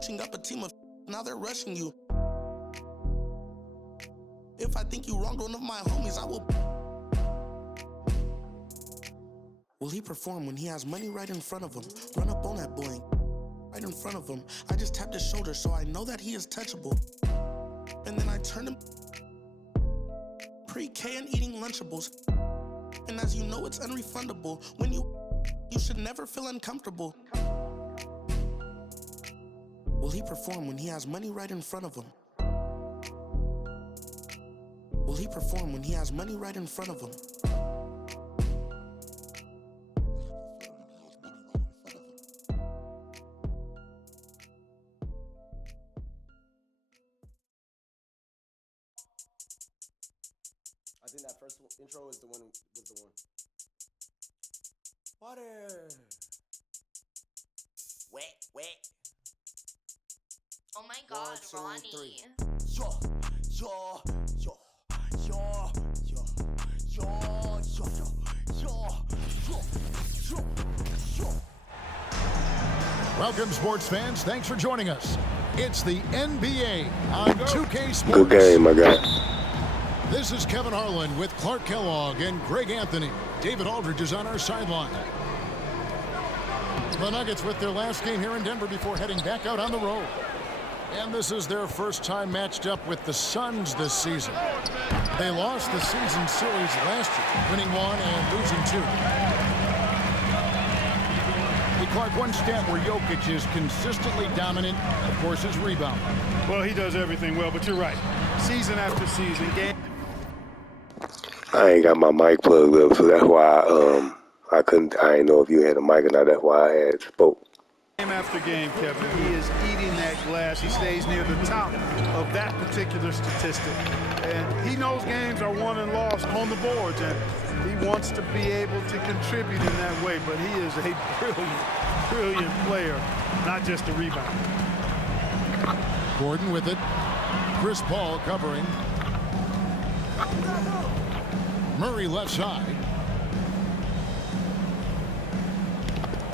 coaching up a team of now they're rushing you. If I think you wronged one of my homies, I will. Will he perform when he has money right in front of him? Run up on that boy. Right in front of him. I just tapped his shoulder so I know that he is touchable. And then I turned him pre-K and eating Lunchables. And as you know, it's unrefundable. When you should never feel uncomfortable. Will he perform when he has money right in front of him? Will he perform when he has money right in front of him? I think that first intro is the one with the one. Water. Wet. Oh my God, 1, 2, 3. Ronnie. Welcome, sports fans. Thanks for joining us. It's the NBA on 2K Sports. Good game, my guy. This is Kevin Harlan with Clark Kellogg and Greg Anthony. David Aldridge is on our sideline. The Nuggets with their last game here in Denver before heading back out on the road. And this is their first time matched up with the Suns this season. They lost the season series last year, winning 1 and losing 2. Hey, Clark, one stat where Jokic is consistently dominant, of course, is rebounding. Well, he does everything well, but you're right. Season after season, game. I ain't got my mic plugged up, so that's why I didn't know if you had a mic or not. That's why I had spoke. Game after game, Kevin, he is eating that glass. He stays near the top of that particular statistic. And he knows games are won and lost on the boards, and he wants to be able to contribute in that way. But he is a brilliant player, not just a rebounder. Gordon with it. Chris Paul covering. Murray left side.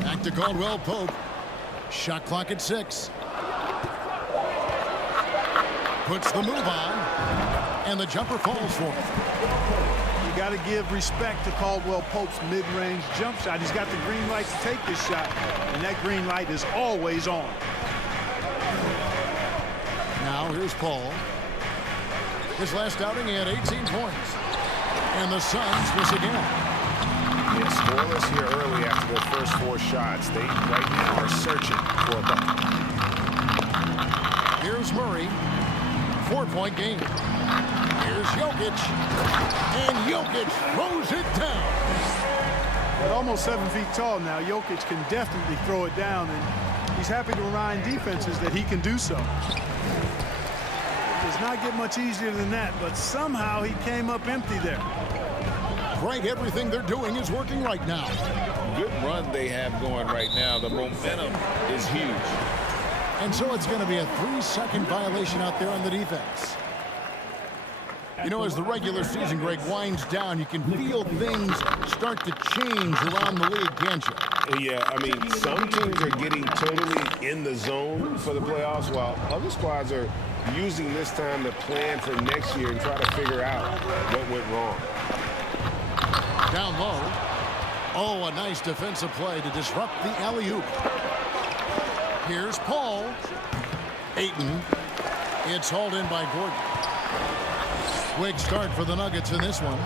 Back to Caldwell Pope. Shot clock at 6. Puts the move on. And the jumper falls for him. You got to give respect to Caldwell Pope's mid-range jump shot. He's got the green light to take this shot, and that green light is always on. Now here's Paul. His last outing, he had 18 points. And the Suns miss again. Yeah, scoreless here early after their first 4 shots. They right now are searching for a bucket. Here's Murray. 4-point game. Here's Jokic. And Jokic throws it down. At almost 7 feet tall now, Jokic can definitely throw it down, and he's happy to remind defenses that he can do so. It does not get much easier than that, but somehow he came up empty there. Greg, everything they're doing is working right now. Good run they have going right now. The momentum is huge. And so it's going to be a 3-second violation out there on the defense. You know, as the regular season, Greg, winds down, you can feel things start to change around the league, can't you? Yeah, I mean, some teams are getting totally in the zone for the playoffs, while other squads are using this time to plan for next year and try to figure out what went wrong. Down low. Oh, a nice defensive play to disrupt the alley-oop. Here's Paul. Ayton. It's hauled in by Gordon. Quick start for the Nuggets in this one.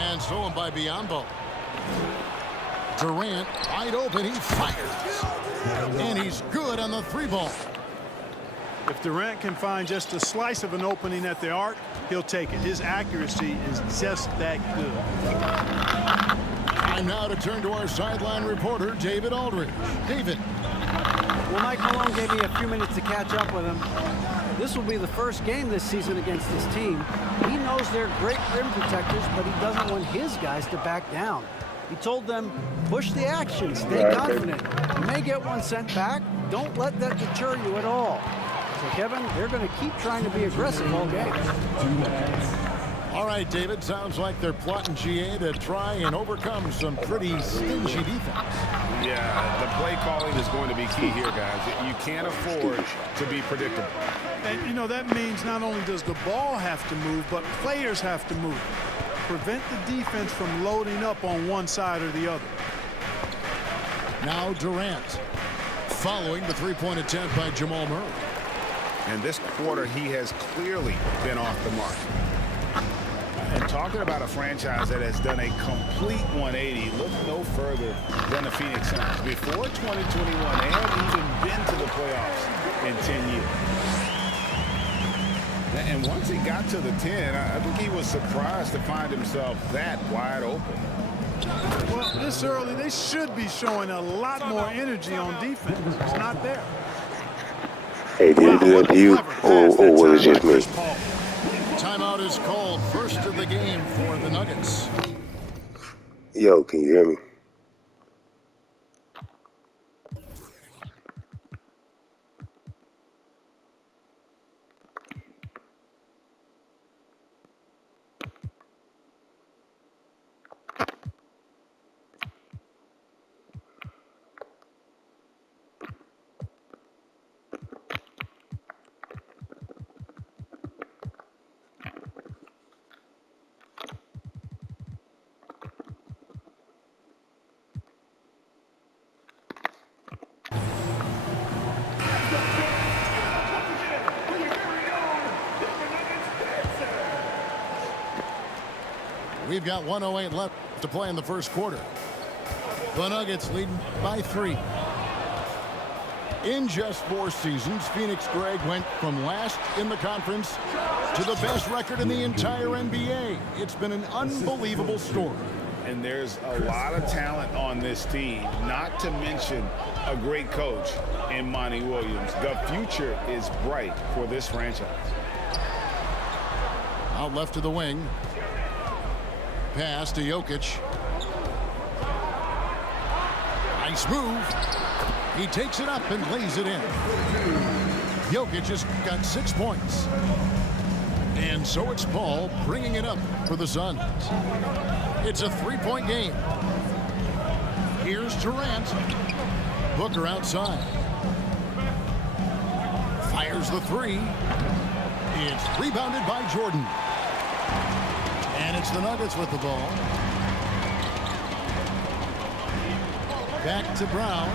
And stolen by Biyombo. Durant wide open. He fires. And he's good on the 3-ball. If Durant can find just a slice of an opening at the arc, he'll take it. His accuracy is just that good. Time now to turn to our sideline reporter, David Aldridge. David. Well, Mike Malone gave me a few minutes to catch up with him. This will be the first game this season against this team. He knows they're great rim protectors, but he doesn't want his guys to back down. He told them, push the action, stay confident. You may get one sent back. Don't let that deter you at all. So, Kevin, they're going to keep trying to be aggressive all game. All right, David, sounds like they're plotting GA to try and overcome some pretty stingy defense. Yeah, the play calling is going to be key here, guys. You can't afford to be predictable. And, you know, that means not only does the ball have to move, but players have to move. Prevent the defense from loading up on one side or the other. Now Durant, following the three-point attempt by Jamal Murray. And this quarter, he has clearly been off the mark. And talking about a franchise that has done a complete 180, look no further than the Phoenix Suns. Before 2021, they hadn't even been to the playoffs in 10 years. And once he got to the 10, I think he was surprised to find himself that wide open. Well, this early, they should be showing a lot more energy on defense. It's not there. Hey, did it do that to you, or was it just me? Timeout is called, first of the game for the Nuggets. Yo, can you hear me? We've got 1:08 left to play in the first quarter. The Nuggets leading by 3. In just 4 seasons, Phoenix, Greg, went from last in the conference to the best record in the entire NBA. It's been an unbelievable story. And there's a lot of talent on this team, not to mention a great coach in Monty Williams. The future is bright for this franchise. Out left to the wing. Pass to Jokic. Nice move. He takes it up and lays it in. Jokic has got 6 points. And so it's Paul bringing it up for the Suns. It's a 3-point game. Here's Durant. Booker outside. Fires the 3. It's rebounded by Jordan. And it's the Nuggets with the ball. Back to Brown.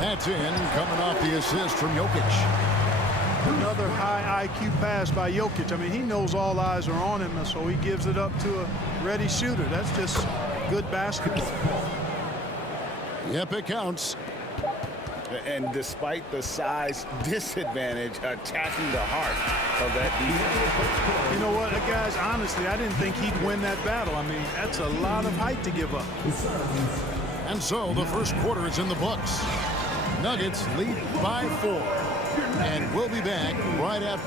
That's in, coming off the assist from Jokic. Another high IQ pass by Jokic. I mean, he knows all eyes are on him, and so he gives it up to a ready shooter. That's just good basketball. Yep, it counts. And despite the size disadvantage, attacking the heart of that defense. You know what, guys, honestly, I didn't think he'd win that battle. I mean, that's a lot of height to give up. And so the first quarter is in the books. Nuggets lead by 4. And we'll be back right after.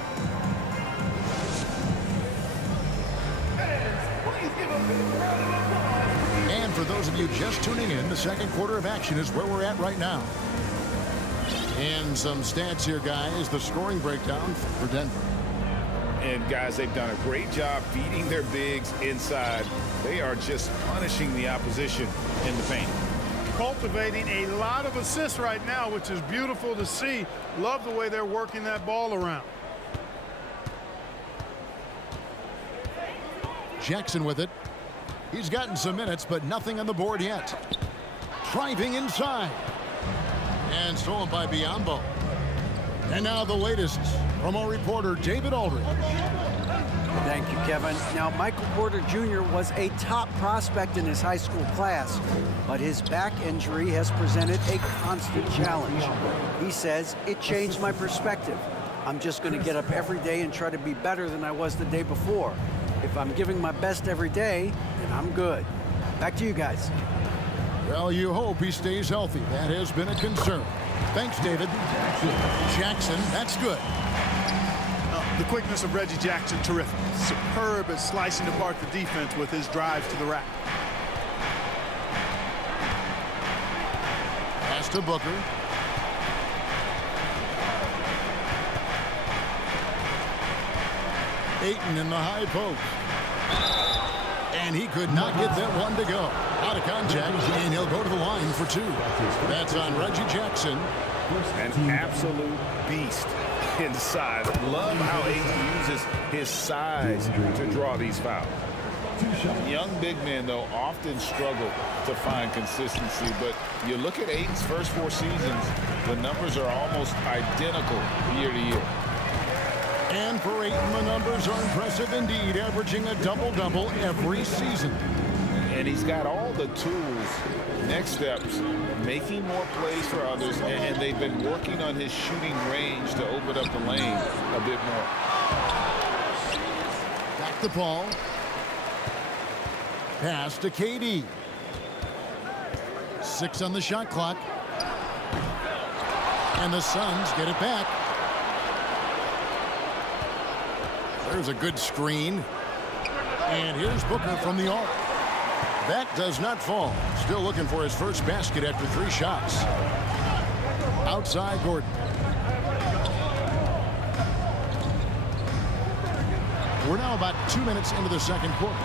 And for those of you just tuning in, the second quarter of action is where we're at right now. And some stats here, guys. The scoring breakdown for Denver. And guys, they've done a great job feeding their bigs inside. They are just punishing the opposition in the paint. Cultivating a lot of assists right now, which is beautiful to see. Love the way they're working that ball around. Jackson with it. He's gotten some minutes, but nothing on the board yet. Driving inside. And stolen by Biyombo. And now the latest from our reporter, David Aldridge. Thank you, Kevin. Now, Michael Porter Jr. was a top prospect in his high school class, but his back injury has presented a constant challenge. He says, it changed my perspective. I'm just going to get up every day and try to be better than I was the day before. If I'm giving my best every day, then I'm good. Back to you guys. Well, you hope he stays healthy. That has been a concern. Thanks, David. Jackson, that's good. The quickness of Reggie Jackson, terrific. Superb at slicing apart the defense with his drives to the rack. Pass to Booker. Ayton in the high post. And he could not get that one to go. Out of contact, and he'll go to the line for 2. That's on Reggie Jackson. An absolute beast inside. Love how Ayton uses his size to draw these fouls. Young big men, though, often struggle to find consistency, but you look at Ayton's first 4 seasons, the numbers are almost identical year to year. And for Ayton, the numbers are impressive indeed, averaging a double-double every season. And he's got all the tools. Next steps, making more plays for others, and they've been working on his shooting range to open up the lane a bit more. Got the ball. Pass to KD. 6 on the shot clock. And the Suns get it back. There's a good screen. And here's Booker from the arc. That does not fall. Still looking for his first basket after 3 shots. Outside Gordon. We're now about 2 minutes into the second quarter.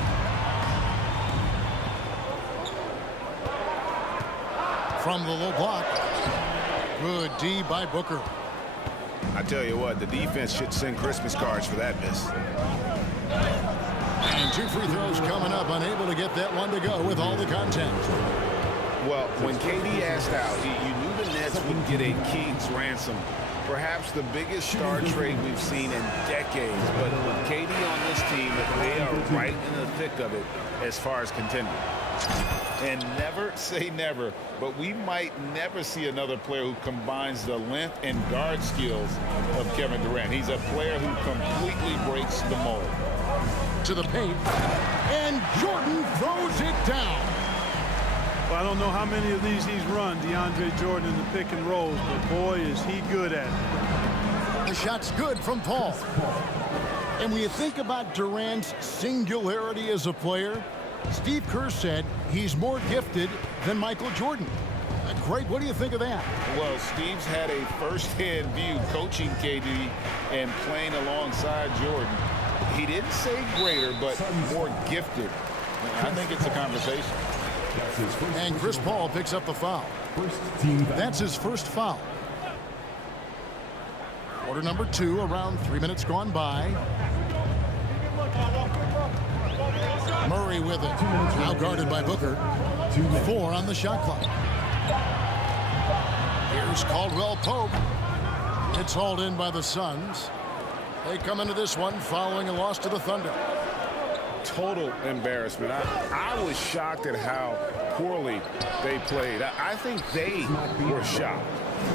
From the low block. Good D by Booker. I tell you what, the defense should send Christmas cards for that miss. And 2 free throws coming up, unable to get that one to go with all the contact. Well, when KD asked out, you knew the Nets would get a king's ransom. Perhaps the biggest star trade we've seen in decades. But with KD on this team, they are right in the thick of it as far as contending. And never say never, but we might never see another player who combines the length and guard skills of Kevin Durant. He's a player who completely breaks the mold. To the paint, and Jordan throws it down. Well, I don't know how many of these he's run, DeAndre Jordan, in the pick and rolls, but boy, is he good at it. The shot's good from Paul. And when you think about Durant's singularity as a player, Steve Kerr said he's more gifted than Michael Jordan. Greg, what do you think of that? Well, Steve's had a first-hand view coaching KD and playing alongside Jordan. He didn't say greater, but more gifted. I think it's a conversation. And Chris Paul picks up the foul. That's his first foul. Quarter number 2, around 3 minutes gone by. Murray with it. Now guarded by Booker. 4 on the shot clock. Here's Caldwell Pope. It's hauled in by the Suns. They come into this one following a loss to the Thunder. Total embarrassment. I was shocked at how poorly they played. I think they were shocked.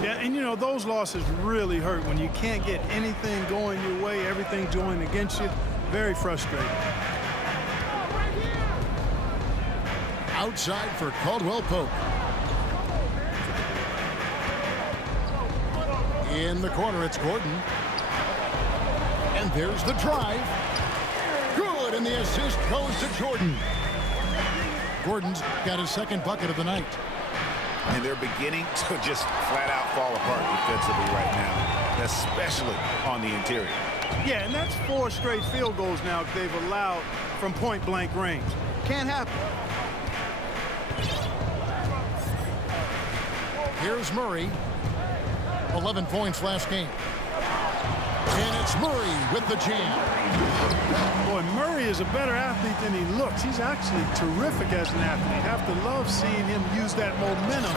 Yeah, and you know, those losses really hurt when you can't get anything going your way, everything going against you. Very frustrating. Outside for Caldwell Pope. In the corner, it's Gordon. And there's the drive. Good, and the assist goes to Jordan. Gordon's got his second bucket of the night. And they're beginning to just flat out fall apart defensively right now, especially on the interior. Yeah, and that's 4 straight field goals now they've allowed from point-blank range. Can't happen. Here's Murray. 11 points last game. And it's Murray with the jam. Boy, Murray is a better athlete than he looks. He's actually terrific as an athlete. You have to love seeing him use that momentum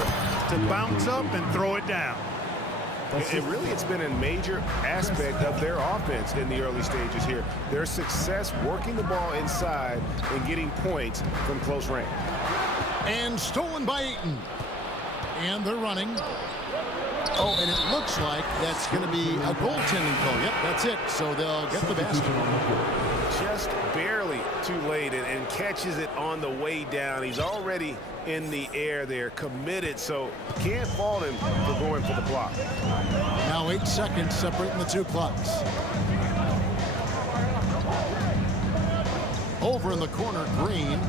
to bounce up and throw it down. It's been a major aspect of their offense in the early stages here. Their success working the ball inside and getting points from close range. And stolen by Ayton. And they're running. Oh, and it looks like that's going to be a goaltending call. Yep, that's it. So they'll get the basket. Just barely too late and catches it on the way down. He's already in the air there, committed, so can't fault him for going for the block. Now 8 seconds separating the 2 clocks. Over in the corner, Green.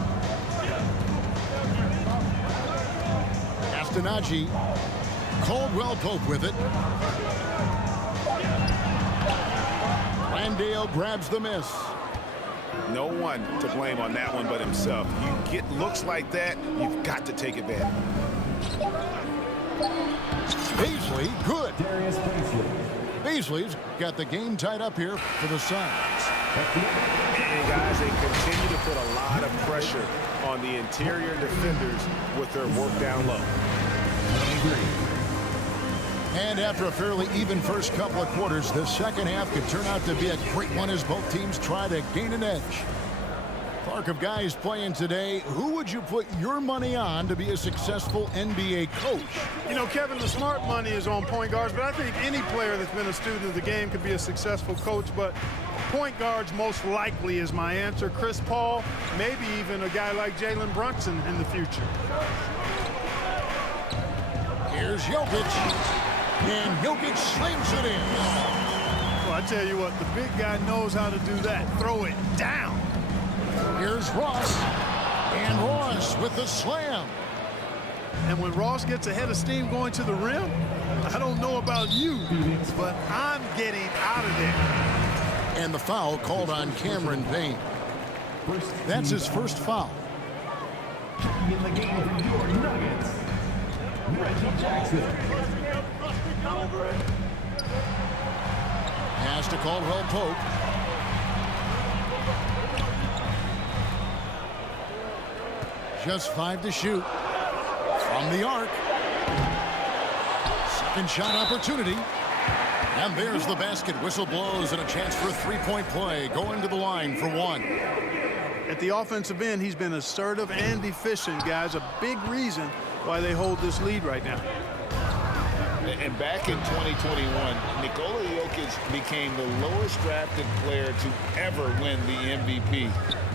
Castanagi. Caldwell Pope with it. Landale grabs the miss. No one to blame on that one but himself. You get looks like that, you've got to take advantage. Beasley, good. Beasley's got the game tied up here for the Suns. And guys, they continue to put a lot of pressure on the interior defenders with their work down low. And after a fairly even first couple of quarters, the second half could turn out to be a great one as both teams try to gain an edge. Clark, of guys playing today, who would you put your money on to be a successful NBA coach? You know, Kevin, the smart money is on point guards, but I think any player that's been a student of the game could be a successful coach, but point guards most likely is my answer. Chris Paul, maybe even a guy like Jalen Brunson in the future. Here's Jokic. And Jokic slings it in. Well, I tell you what, the big guy knows how to do that. Throw it down. Here's Ross. And Ross with the slam. And when Ross gets ahead of steam going to the rim, I don't know about you, but I'm getting out of there. And the foul called on Cameron Payne. That's his first foul. In the game for your Nuggets, Reggie Jackson. Pass to Caldwell Pope. Just 5 to shoot. From the arc. Second shot opportunity. And there's the basket. Whistle blows and a chance for a three-point play. Going to the line for one. At the offensive end, he's been assertive and efficient, guys. A big reason why they hold this lead right now. And back in 2021, Nikola Jokic became the lowest drafted player to ever win the MVP.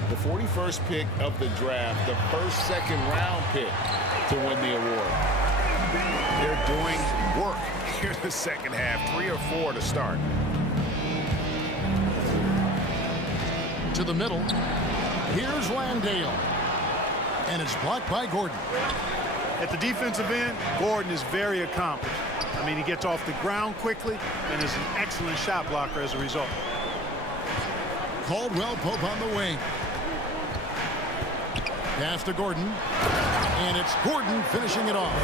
The 41st pick of the draft, the first second-round pick to win the award. They're doing work here in the second half, 3 or 4 to start. To the middle. Here's Landale. And it's blocked by Gordon. At the defensive end, Gordon is very accomplished. I mean, he gets off the ground quickly and is an excellent shot blocker as a result. Caldwell Pope on the wing. Pass to Gordon. And it's Gordon finishing it off.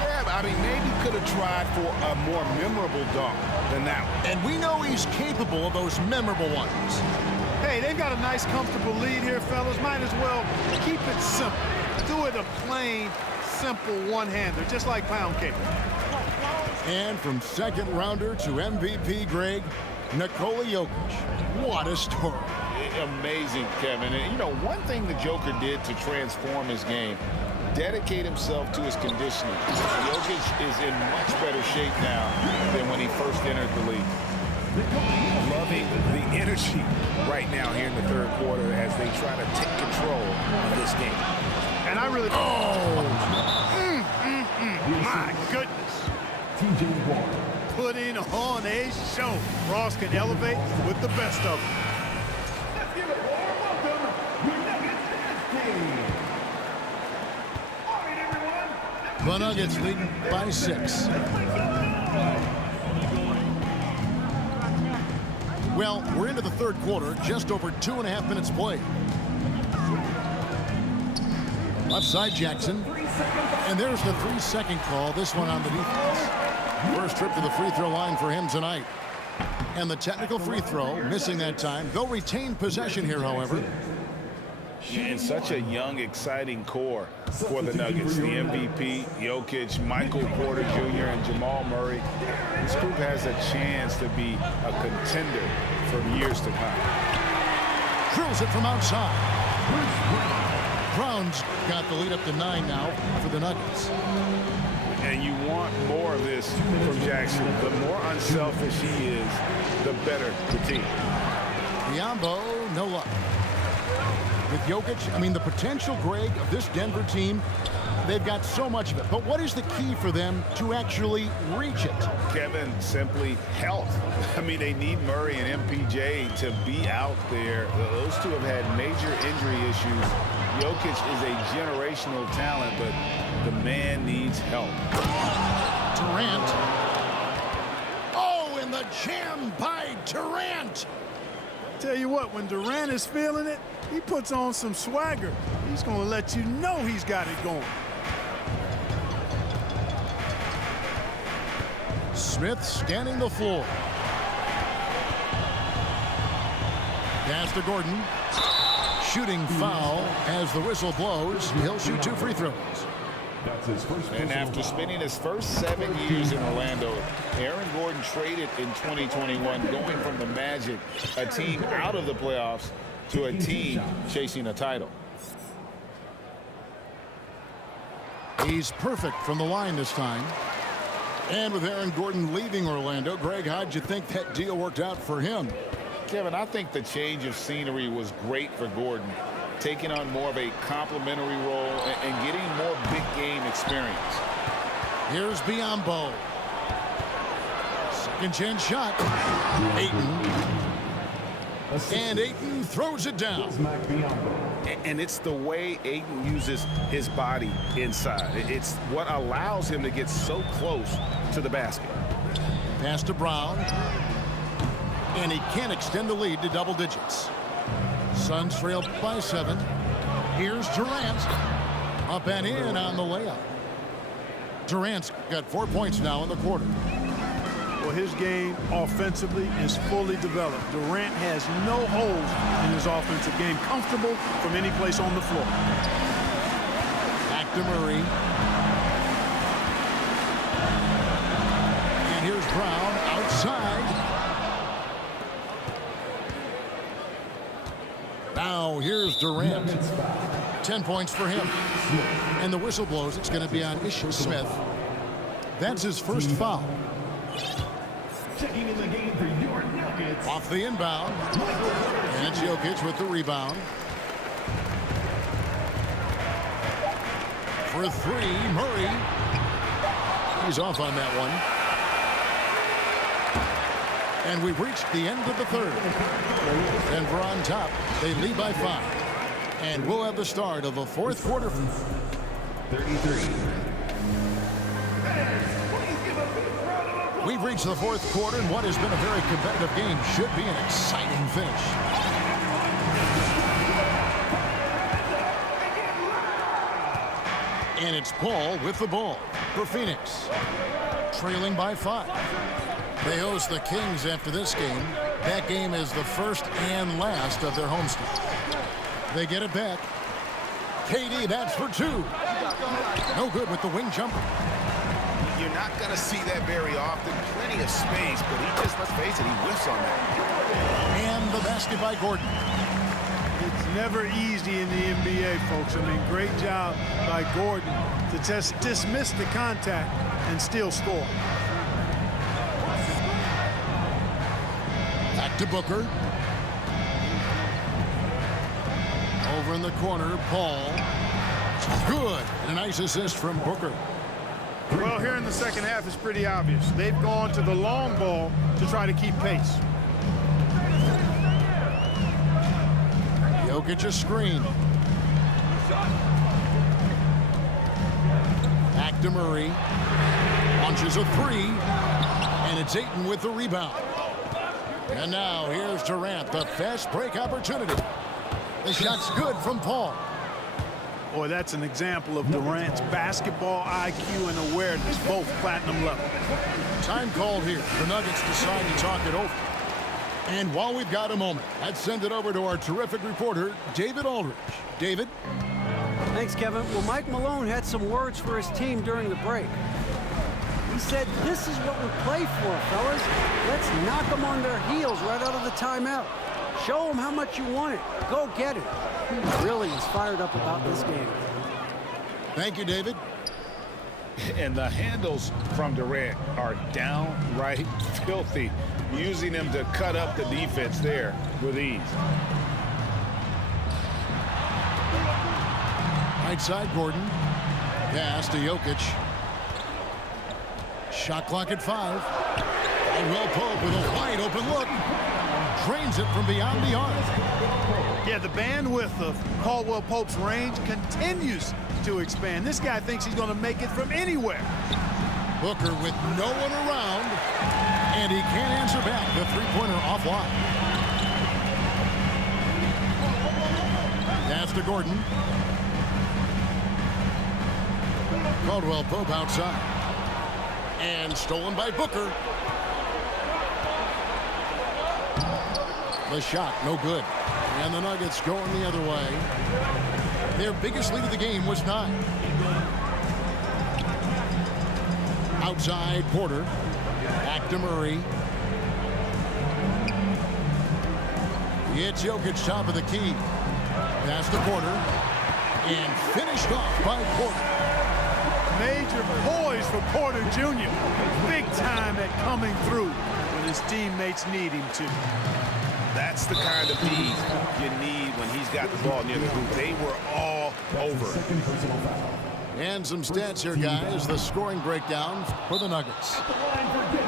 Yeah, I mean, maybe could have tried for a more memorable dunk than that one. And we know he's capable of those memorable ones. Hey, they've got a nice, comfortable lead here, fellas. Might as well keep it simple. Do it a plain, simple one-hander, just like pound cake. And from second rounder to MVP, Greg, Nikola Jokic. What a story. Amazing, Kevin. And, you know, one thing the Joker did to transform his game, dedicate himself to his conditioning. Jokic is in much better shape now than when he first entered the league. Loving the energy right now here in the third quarter as they try to take control of this game. And I really... My goodness. TJ Warren. Putting on a show. Ross can elevate with the best of them. Let's give it a warm welcome. Your Nuggets team. All right, everyone. The Nuggets lead by 6. Well, we're into the third quarter, just over 2.5 minutes played. Left side, Jackson. And there's the 3-second call, this one on the defense. First trip to the free throw line for him tonight. And the technical free throw, missing that time. They'll retain possession here, however. And such a young, exciting core for the Nuggets. The MVP, Jokic, Michael Porter Jr., and Jamal Murray. This group has a chance to be a contender for years to come. Drills it from outside. Brown's got the lead up to 9 now for the Nuggets. And you want more of this from Jackson. The more unselfish he is, the better the team. Biyombo, no luck. With Jokic, I mean, the potential, Greg, of this Denver team, they've got so much of it. But what is the key for them to actually reach it? Kevin, simply health. I mean, they need Murray and MPJ to be out there. Those two have had major injury issues. Jokic is a generational talent, but the man needs help. Durant. Oh, and the jam by Durant. Tell you what, when Durant is feeling it, he puts on some swagger. He's going to let you know he's got it going. Smith scanning the floor. Pass to Gordon. Shooting foul as the whistle blows. He'll shoot 2 free throws. That's his first. And after spending his first 7 years in Orlando, Aaron Gordon traded in 2021, going from the Magic, a team out of the playoffs, to a team chasing a title. He's perfect from the line this time. And with Aaron Gordon leaving Orlando, Greg, how'd you think that deal worked out for him? Kevin, I think the change of scenery was great for Gordon, taking on more of a complimentary role and getting more big game experience. Here's Biyombo. Second chance shot. Ayton. And Ayton throws it down. And it's the way Ayton uses his body inside. It's what allows him to get so close to the basket. Pass to Brown. And he can't extend the lead to double digits. Suns trail by 7. Here's Durant. Up and in on the layup. Durant's got 4 points now in the quarter. Well, his game offensively is fully developed. Durant has no holes in his offensive game. Comfortable from any place on the floor. Back to Murray. And here's Brown outside. Now here's Durant. 10 points for him. And the whistle blows. It's going to be on Ish Smith. That's his first foul. Checking in the game for your Nuggets. Off the inbound. And it's Jokic with the rebound. For 3, Murray. He's off on that one. And we've reached the end of the third. Denver on top. They lead by 5. And we'll have the start of the fourth quarter. 33. We've reached the fourth quarter, and what has been a very competitive game should be an exciting finish. And it's Paul with the ball for Phoenix. Trailing by 5. They host the Kings after this game. That game is the first and last of their homestand. They get it back. KD, that's for 2. No good with the wing jumper. You're not going to see that very often. Plenty of space, but he just, let's face it, he whiffs on that. And the basket by Gordon. It's never easy in the NBA, folks. I mean, great job by Gordon to just dismiss the contact and still score. Back to Booker. Over in the corner, Paul. Good. And a nice assist from Booker. Well, here in the second half, it's pretty obvious. They've gone to the long ball to try to keep pace. Jokic a screen. Back to Murray. Launches a 3. And it's Ayton with the rebound. And now here's Durant, the fast break opportunity. The shot's good from Paul. Boy, that's an example of Durant's basketball IQ and awareness, both platinum level. Time called here. The Nuggets decide to talk it over. And while we've got a moment, let's send it over to our terrific reporter, David Aldridge. David? Thanks, Kevin. Well, Mike Malone had some words for his team during the break. He said, "This is what we play for, fellas. Let's knock them on their heels right out of the timeout. Show them how much you want it. Go get it." He really is fired up about this game. Thank you, David. And the handles from Durant are downright filthy, using him to cut up the defense there with ease. Right side, Gordon. Pass to Jokic. Shot clock at 5. And Will Pope with a wide open look. Drains it from beyond the arc. Yeah, the bandwidth of Caldwell Pope's range continues to expand. This guy thinks he's going to make it from anywhere. Booker with no one around. And he can't answer back the three-pointer offline. Pass to Gordon. Caldwell Pope outside. And stolen by Booker. The shot, no good. And the Nuggets going the other way. Their biggest lead of the game was 9. Outside, Porter. Back to Murray. It's Jokic top of the key. Pass to Porter. And finished off by Porter. Major poise for Porter Jr. Big time at coming through when his teammates need him to. That's the kind of feed you need when he's got the ball near the hoop. They were all over it. And some stats here, guys. The scoring breakdown for the Nuggets.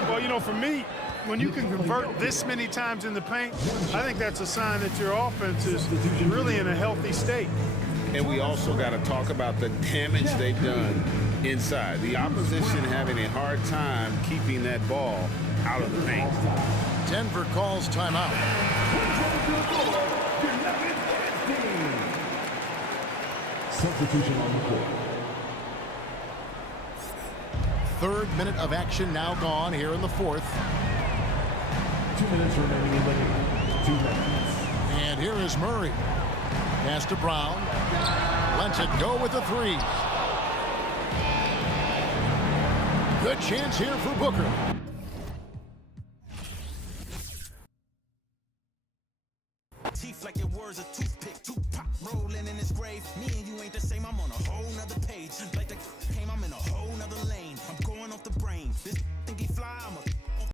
Well, you know, for me, when you can convert this many times in the paint, I think that's a sign that your offense is really in a healthy state. And we also got to talk about the damage they've done inside. The opposition having a hard time keeping that ball out of the paint. Denver calls timeout. Substitution on the court. Third minute of action now gone here in the fourth. 2 minutes remaining in the game. 2 minutes. And here is Murray. Pass to Brown. Lets it go with the 3. Good chance here for Booker. Teeth like your words a toothpick, Tupac rolling in his grave. Me and you ain't the same, I'm on a whole nother page. Like the came, I'm in a whole nother lane. I'm going off the brain. This think he fly, I'm a